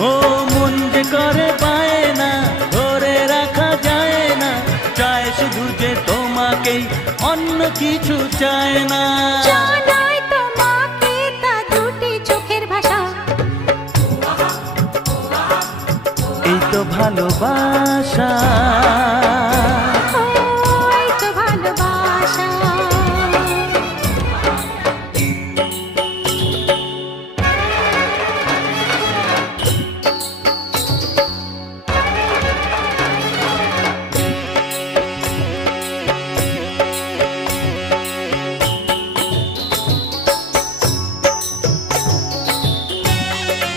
ও মন যে করে পায় না, ধরে রাখা যায় না, চায় শুধু যে তোমাকেই, অন্য কিছু চায় না। জানাই তোমাকে তা দুটি চোখের ভাষা, এই তো ভালোবাসা।